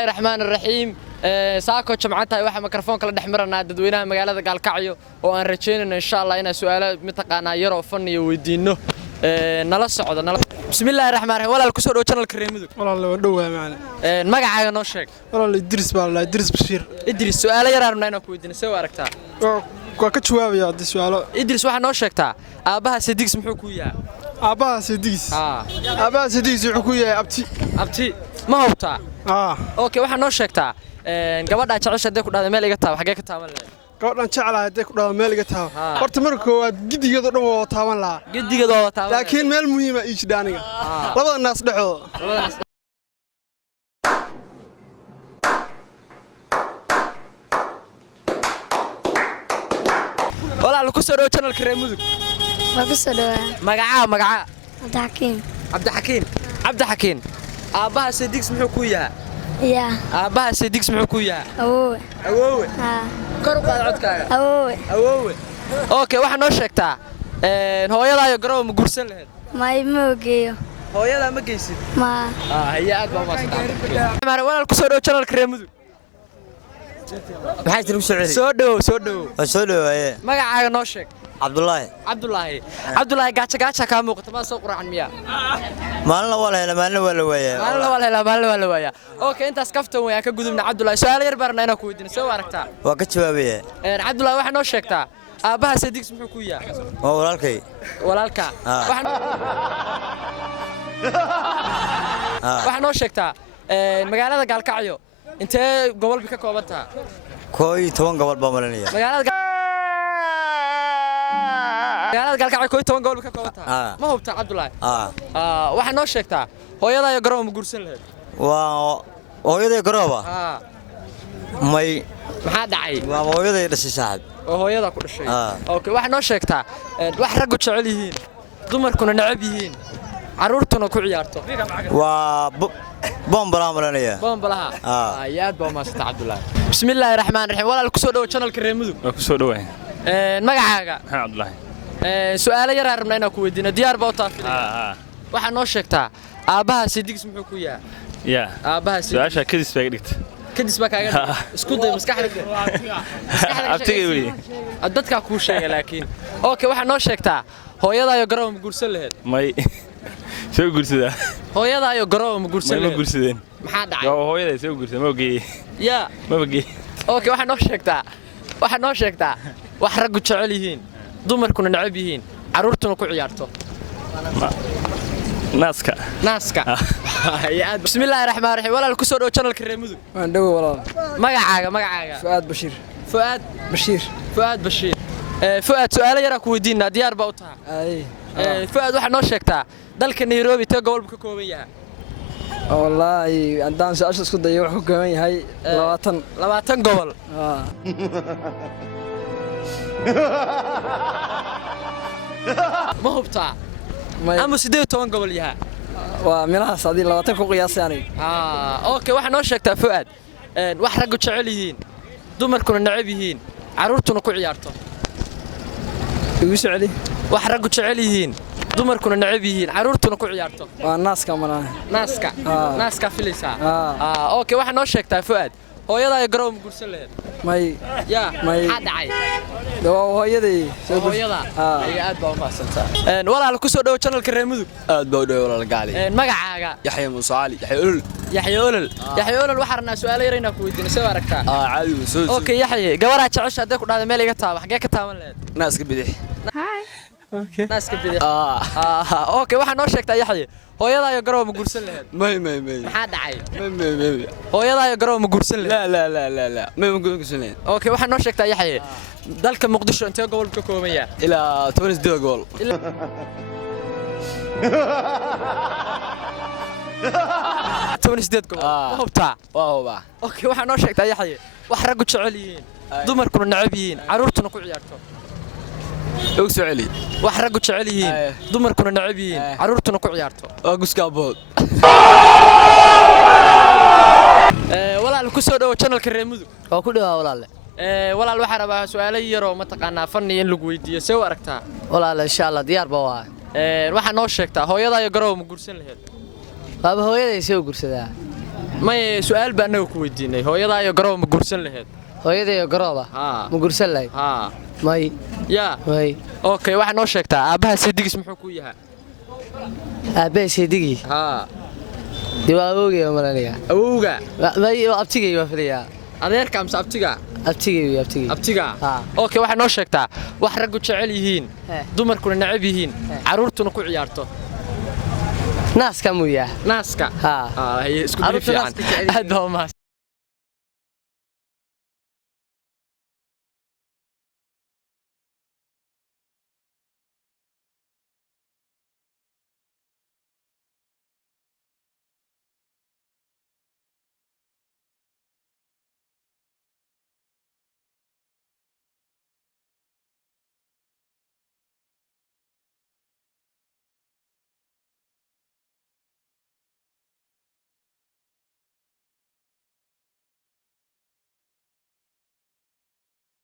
الرحمن الرحيم ساكو جمعتها waxa mikrofoon kala dhaxmirana dadweynaha magaalada Gaalkacyo oo aan rajeynayno insha Allah inaan su'aalo mitaqaana yaro fan iyo weydiino nala socdo bismillaahir rahmaanir rahiim walaal ku soo dhaw channel Kareemadu walaal waa dhawaa macna magacaaga noo sheeg walaal Idris baa la Idris Bashir Idris su'aalo yar aragna inaan ku weydiino soo aragtaa waa ka jawaabaya hadii su'aalo Idris waxa noo sheegtaa aabaha Sidiq muxuu ku yahay aabaha Sidiq wuxuu ku yahay abti ma hubtaa اوكي waxaan noo sheegtaa gabadha jeceshaday ku dhaaday meel iga taab xagee ka taaban leeyahay gabadhan jecelahay ku dhaaday meel iga taab horta marka koowaad gidigeedo dhan waa taaban laha gidigeedo waa taaban laakiin meel muhiim ah ii jidaniga labada naas dhaxooda walaal ku soo dhaw channel Kareemadu waa ku soo dhawaa magaca Abdi Hakim aabaha Sidiq muxuu ku yahay aabaha Sidiq muxuu ku yahay awoowe kor u qaad codkaaga awoowe okay waxa noo sheegtaa hooyadaayo garow ma guursan lahayd ma ogeeyo hooyada ma geysid hay-ad baa maastaa walaal ku soo dhaw channel Kareemadu maxay tir u soo soo dhaw magacaaga noo sheeg Abdullahi gaacha ka muuqata ma soo quraan miya maalna wala waaya okay intaas kaftan way ka gudubna Abdullahi su'aal yar barna inaan ku weydiino soo aragtaa waa ka jawaabaya Abdullahi waxa noo sheegtaa aabaha Sidiq muxuu ku yahay waa walaalkay waxa noo sheegtaa magaalada Gaalkacyo intee gobol ka kooban tahay 11 gobol baa malinaya magaalada Gaalkacyo 11 gobol ka kooban tahay ma hubtaa Abdullahi waxa noo sheegtaa hooyadaayo garow ma guursan lahayd waa hooyaday garooba may maxaa dhacay waa hooyaday dhashay saaxib oo hooyada ku dhashay okay waxa noo sheegtaa wax rag u jecel yihiin dumarkuna nacab yihiin caruurtuna ku ciyaarto waa bombala malinaya bombalaha ayaad baa maastaa Abdullahi bismillaahir rahmaanir rahiim walaal ku soo dhaw channel Kareemadu waa ku soo dhawaay magacaaga Abdullahi su'aalo yar arabna inaan ku weydiino diyaar baa u taafilay waxa noo sheegtaa aabaha Sidiq muxuu ku yahay aabaha su'aasha kadis baa dhigtay kadis baa kaaga isku day maskaxda abtiga wali dadka ku sheegay laakiin okay waxa noo sheegtaa hooyadaayo garow ma guursan lahayd may soo guursada hooyadaayo garow ma guursan lahayd ma guursadeen maxaa dhacay waa hooyaday soo guursada ma ogeey ma ogeey okay waxa noo sheegtaa wax rag u jecel yihiin dumarkuna nacab yihiin caruurtuna ku ciyaarto naaska hay-ad bismillaahir rahmaanir rahiim walaal ku soo dhaw channel Kareemadu waan dhaw walaal magacaaga Fuad Bashir Fuad su'aalo yar ku weydiinaa diyaar baa u tahay Fuad waxa noo sheegtaa dalka Nairobi ta gobolka ka kooban yahay wallahi andaan su'aasha isku dayo wuxuu ka kooban yahay 20 gobol ma hubtaa ama 18 gobol yahay waa meelahaas hadii 20 ku qiyaasay aniga okay waxa noo sheegtaa Fuad wax rag u jecel yihiin dumarkuna nacab yihiin caruurtuna ku ciyaarto igu soceli wax rag u jecel yihiin dumarkuna nacab yihiin caruurtuna ku ciyaarto waa naaska filaysa okay waxa noo sheegtaa Fuad hooyadaayo garow ma guursan lahayd may maxaa dhacay hooyaday hooyada aad baa u faahsantaa walaal ku soo dhaw channel Kareemadu aad baa u dhaw walaal gaali magacaaga Yaxya Muuse Ali Yaxya Olol waxa ranaa su'aalo yar inaan ku weydiino soo aragtaa caadi soo okay Yaxya gabadha jeceshaday ku dhaaday meel iga taab xagee ka taaban lahayd naaska bidix naaska bidix okay waxa noo sheegtaa Yaxya hooyadaayo garow ma guursan lahayd may maxaa dhacay hooyadaayo garow ma guursan lahayd la may ma guursan lahayd okay waxa noo sheegtaa Yaxya dalka Muqdisho intee gobol ka kooban yahay ilaa 12 gobol 18 gobol ma hubtaa okay waxa noo sheegtaa Yaxya wax rag u jecel yihiin dumarkuna nacab yihiin caruurtuna ku ciyaarto ugu soo celi wax rag u jecel yihiin dumarkuna nacab yihiin caruurtuna ku ciyaarto waa guskaabood walaal ku soo dhaw channel Kareemadu waa ku dhawaa walaal walaal waxa rabaa su'aalo yar oo ma taqaanaa fanni in lagu weydiiyo soo aragtaa walaal insha Allah diyaar baa waxa noo sheegtaa hooyadaayo garow ma guursan lahayd Baba hooyaday soo gursadaa. may su'aal baan anagu ku weydiinay hooyadaa iyo garoob ma guursan lahayd hooyaday garooba haa ma gursan lahayd haa may yaa may okay waxaa noo sheegtaa aabbaha seedigis muxuu ku yahaa aabbay seedigii haa dib awowgay malanaya awowga may abtigay waa filayaa adeerka amse abtiga abtigay abtiga haa okay waxaa noo sheegtaa wax raggu jecel yihiin dumarkuna necab yihiin carruurtuna ku ciyaarto naaska muyaa naaska haa isku Carruurta fiican naaska jecel yihiin. aad baa u mahadsan